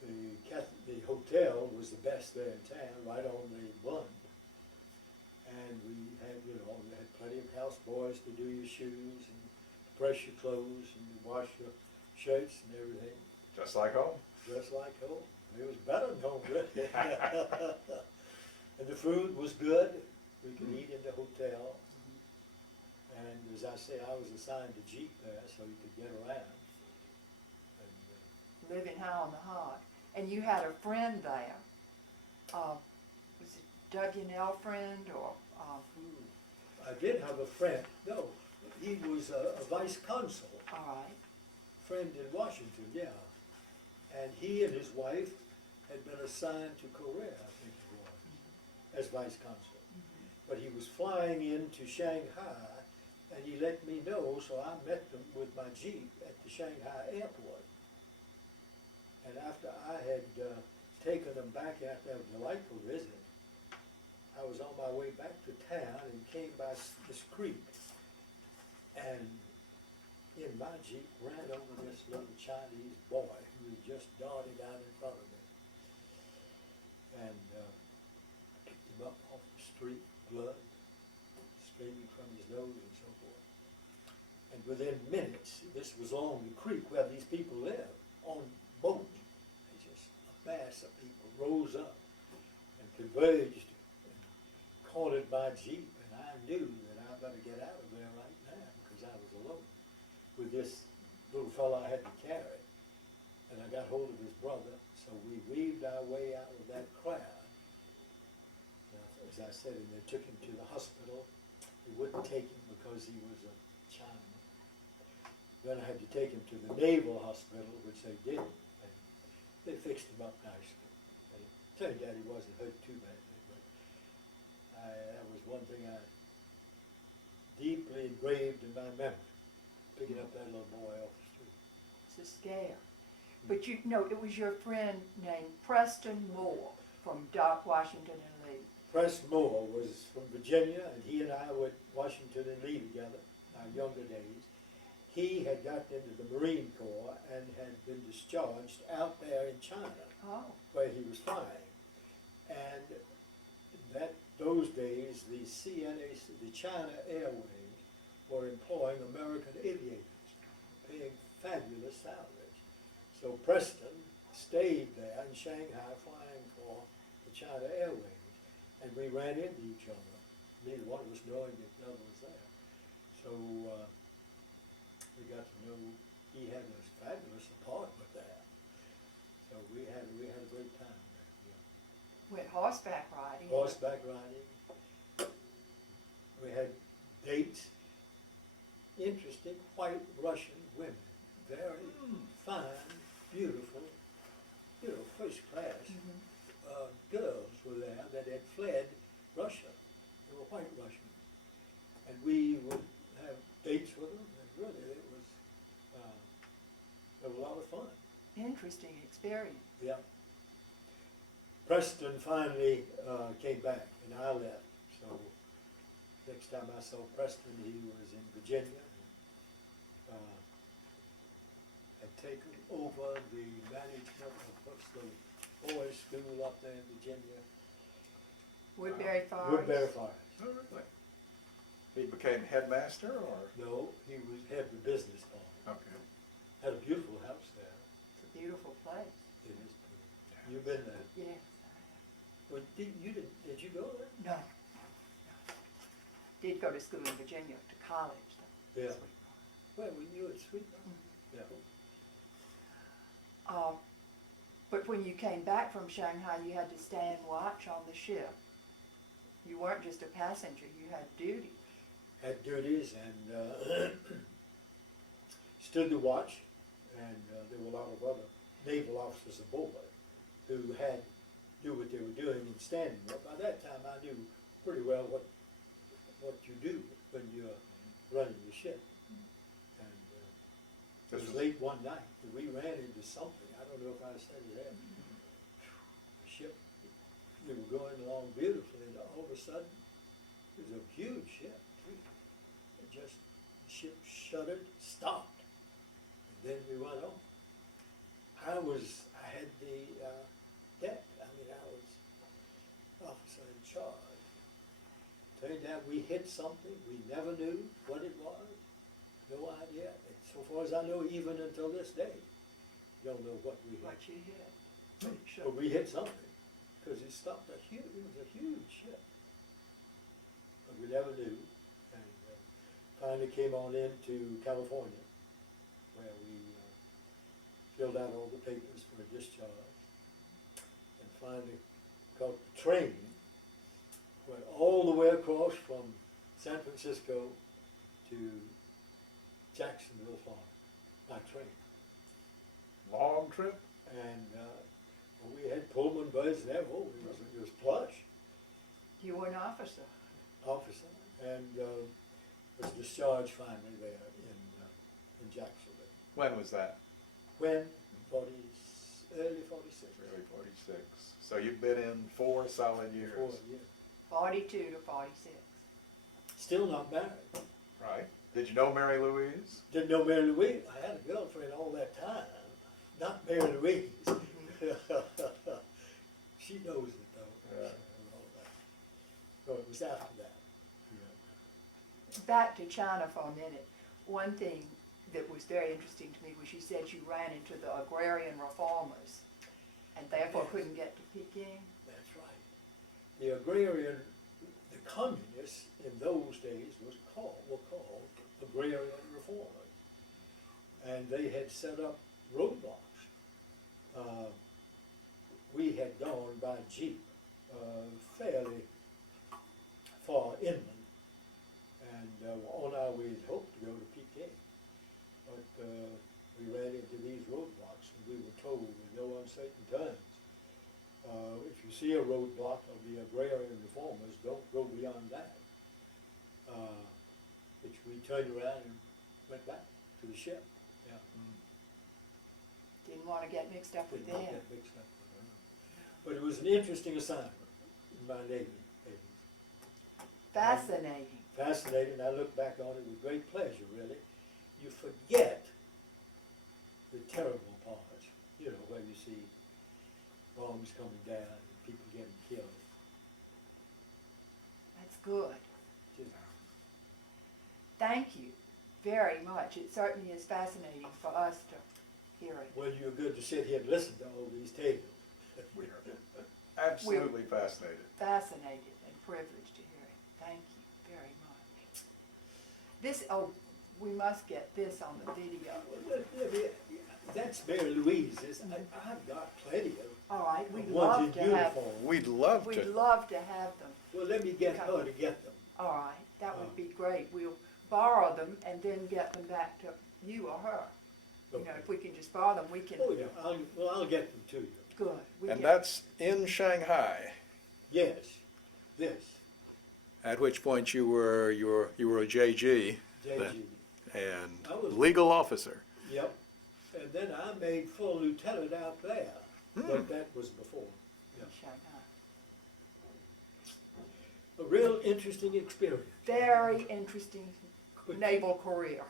The hotel was the best there in town, right on the Bund. And we had, we had plenty of house boys to do your shoes and press your clothes and wash your shirts and everything, Just like home. just like home. It was better than home, really. And the food was good. We could eat in the hotel. And as I say, I was assigned a Jeep there so you could get around. And, living high on the hog. And you had a friend there. Was it W&L friend or, I did have a friend, no, he was a Vice-Consul, all right, friend in Washington, yeah. And he and his wife had been assigned to Korea, I think it was, as Vice-Consul. But he was flying into Shanghai, and he let me know, so I met them with my Jeep at the Shanghai airport. And after I had taken them back after a delightful visit, I was on my way back to town and came by this creek. And in my Jeep ran over this little Chinese boy who had just darted out in front of me. And picked him up off the street, blood streaming from his nose and so forth. And within minutes, this was along the creek where these people live, on boats. They just, a mass of people rose up and converged and cornered my Jeep, and I knew that I better get out of there right now because I was alone with this little fellow I had to carry. And I got hold of his brother, so we weaved our way out of that crowd. As I said, and they took him to the hospital. They wouldn't take him because he was a Chinaman. Then I had to take him to the Naval hospital, which they did, and they fixed him up nicely. And it turned out he wasn't hurt too badly, but that was one thing I deeply engraved in my memory, picking up that little boy off the street. it's a scare. But you know, it was your friend named Preston Moore from Dock, Washington and Lee. Preston Moore was from Virginia, and he and I were at Washington and Lee together, our younger days. He had gotten into the Marine Corps and had been discharged out there in China, Oh, where he was flying. And those days, the China Airways were employing American aviators, paying fabulous salaries. So Preston stayed there in Shanghai flying for the China Airways. And we ran into each other, neither one of us knowing that the other was there. So we got to know, he had this fabulous apartment there. So we had a great time there, yeah. went horseback riding. Horseback riding. We had dates, interesting white Russian women, very fine, beautiful, first class. Girls were there that had fled Russia. They were white Russians. And we would have dates with them, and really it was a lot of fun. Interesting experience. Yeah. Preston finally came back, and I left. So next time I saw Preston, he was in Virginia. Had taken over the management of what's the boys' school up there in Virginia. Woodbury Forest. Woodbury Forest. Oh, really? He became headmaster, or? No, he was head of the business department. Okay. Had a beautiful house there. It's a beautiful place. It is pretty. You've been there. Yes. Well, did you go there? No. Did go to school in Virginia, to college though. Yeah. Well, when you were at Sweetwater. Yeah. But when you came back from Shanghai, you had to stand watch on the ship. You weren't just a passenger, you had duty. Had duties and stood the watch, and there were a lot of other naval officers aboard who knew what they were doing and standing up. By that time, I knew pretty well what you do when you're running the ship. And it was late one night that we ran into something. I don't know if I said it there. The ship, we were going along beautifully, a sudden, it was a huge ship. It just, the ship shuddered, stopped, and then we went on. I had the deck, I was officer in charge. Turned out we hit something, we never knew what it was, no idea. And so far as I know, even until this day, don't know what we hit. What you hit. But we hit something, because it stopped it was a huge ship. But we never knew, and finally came on into California, where we filled out all the papers for a discharge, and finally caught the train, went all the way across from San Francisco to Jacksonville, Florida, by train. Long trip? And we had Pullman beds there. Oh, it was plush. You were an officer. Officer, and was discharged finally there in Jacksonville. When was that? When? Early 46. Early 46. So you've been in 4 solid years. 4 years. 42 to 46. Still not married. Right. Did you know Mary Louise? Didn't know Mary Louise. I had a girlfriend all that time. Not Mary Louise. She knows it though. Yeah. So it was after that. Back to China for a minute. One thing that was very interesting to me was you said you ran into the agrarian reformers and therefore Yes. couldn't get to Peking. That's right. The agrarian, the communists in those days were called agrarian reformers. And they had set up roadblocks. We had gone by jeep fairly far inland, and on our way had hoped to go to Peking. But we ran into these roadblocks, and we were told in no uncertain terms, if you see a roadblock of the agrarian reformers, don't go beyond that. Which we turned around and went back to the ship. Yeah. Didn't want to get mixed up with Did not them. get mixed up with them. But it was an interesting assignment in my Navy days. Fascinating. Fascinating. I look back on it with great pleasure, really. You forget the terrible parts, where you see bombs coming down and people getting killed. That's good. Just, Thank you very much. It certainly is fascinating for us to hear it. well, you're good to sit here and listen to all these tales. We are absolutely fascinated. Fascinated and privileged to hear it. Thank you very much. We must get this on the video. That's Mary Louise's. I've got plenty of All right, we'd ones love in to have, uniform. We'd love we'd love to have them. Well, let me get her to get them. All right, that would be great. We'll borrow them and then get them back to you or her. Okay. If we can just borrow them, we can, Oh, yeah, I'll get them to you. good. We And can- that's in Shanghai. Yes, this, At which point you were a JG JG. and I was- legal officer. Yep. And then I made full lieutenant out there, but that was before. Yeah. Shanghai. A real interesting experience. Very interesting But- naval career.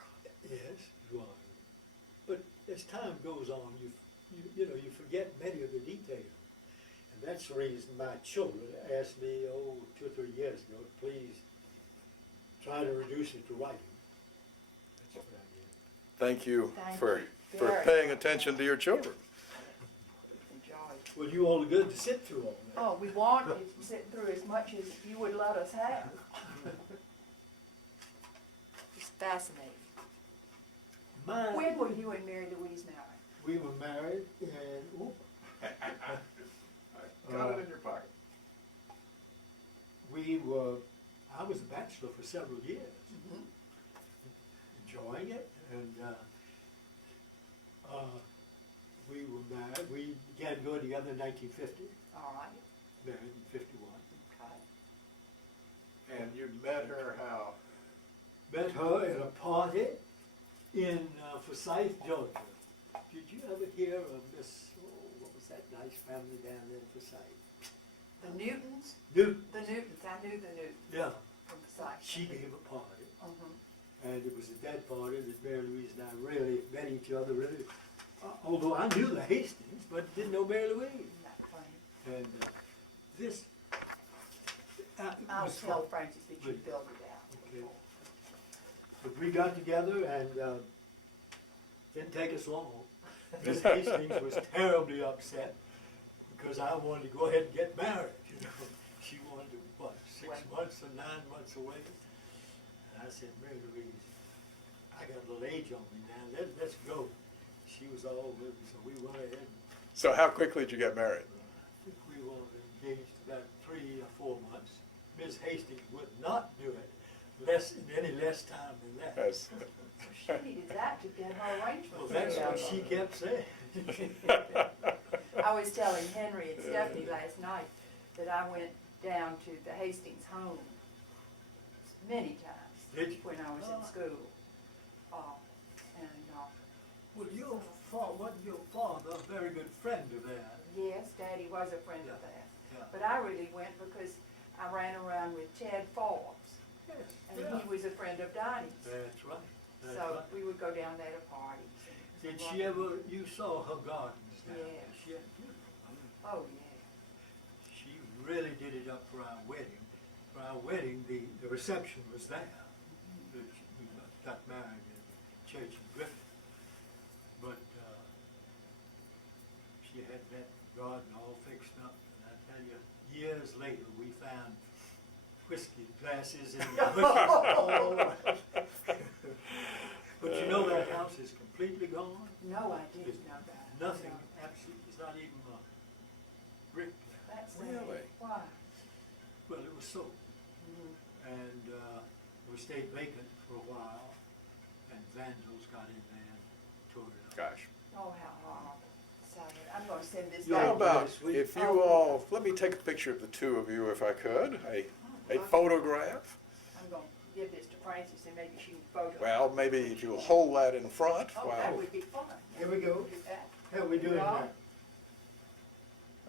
Yes, it was. But as time goes on, you forget many of the details. And that's the reason my children asked me, 2 or 3 years ago, please try to reduce it to writing. That's what I did. Thank you Thank for you very paying much. attention to your children. Enjoy. Well, you all are good to sit through all that. Oh, we want to sit through as much as you would let us have. It's fascinating. When were you and Mary Louise married? We were married and, Got it in your pocket. I was a bachelor for several years, enjoying it, and we were married. We began going together in 1950, All right. married in 51. Okay. And you met her how? Met her at a party in Forsyth, Georgia. Did you ever hear of Miss, what was that nice family down there in Forsyth? The Newtons? Newton. The Newtons, I knew the news Yeah, from the site. she gave a party, Mhm. and it was at that party that Mary Louise and I really met each other, really. Although I knew the Hastings, but didn't know Mary Louise. Isn't that funny? And this I'll was tell fun. Francis that you Good. filled it out. Okay. But we got together and didn't take us long. Miss Hastings was terribly upset because I wanted to go ahead and get married, you know. She wanted to, what, 6 months or 9 months away? And I said, Mary Louise, I got a little age on me now, let's go. She was all with me, so we went ahead and So how quickly did you get married? I think we were engaged about 3 or 4 months. Ms. Hastings would not do it in any less time than that. As- She needed that to get her arrangement. Well, that's what she kept saying. I was telling Henry and Stephanie last night that I went down to the Hastings home many times Did you? when I was in school. Well, wasn't your father a very good friend of that? Yes, Daddy was a friend of Yeah, that. yeah. But I really went because I ran around with Ted Forbes, Yes, and yeah. he was a friend of Donnie's. That's right. That's So right. we would go down there to parties. Did she ever, you saw her gardens down there? Yes. She had beautiful gardens. Oh, yeah. She really did it up for our wedding. For our wedding, the reception was there. We got married in the church in Griffin. But she had that garden all fixed up, and I tell you, years later, we found whiskey glasses in the bushes all over. But you know that house is completely gone? No, I didn't There's know that. nothing, No. absolutely, it's not even a brick left. That's Really? Why? Well, it was sold, Mhm. and it stayed vacant for a while, and vandals got in there and tore it up. Gosh. Oh, how horrible. Sad. I'm gonna send this You're How back. about sweet. if you all, let me take a picture of the two of you if I could, a photograph. I'm gonna give this to Francis and maybe she can photo. Well, maybe if you'll hold that in front Oh, that while, would be fun. Here we go. Look at that. How are we doing Well, now?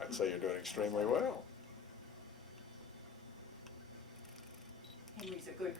I'd say you're doing extremely well. Henry's a good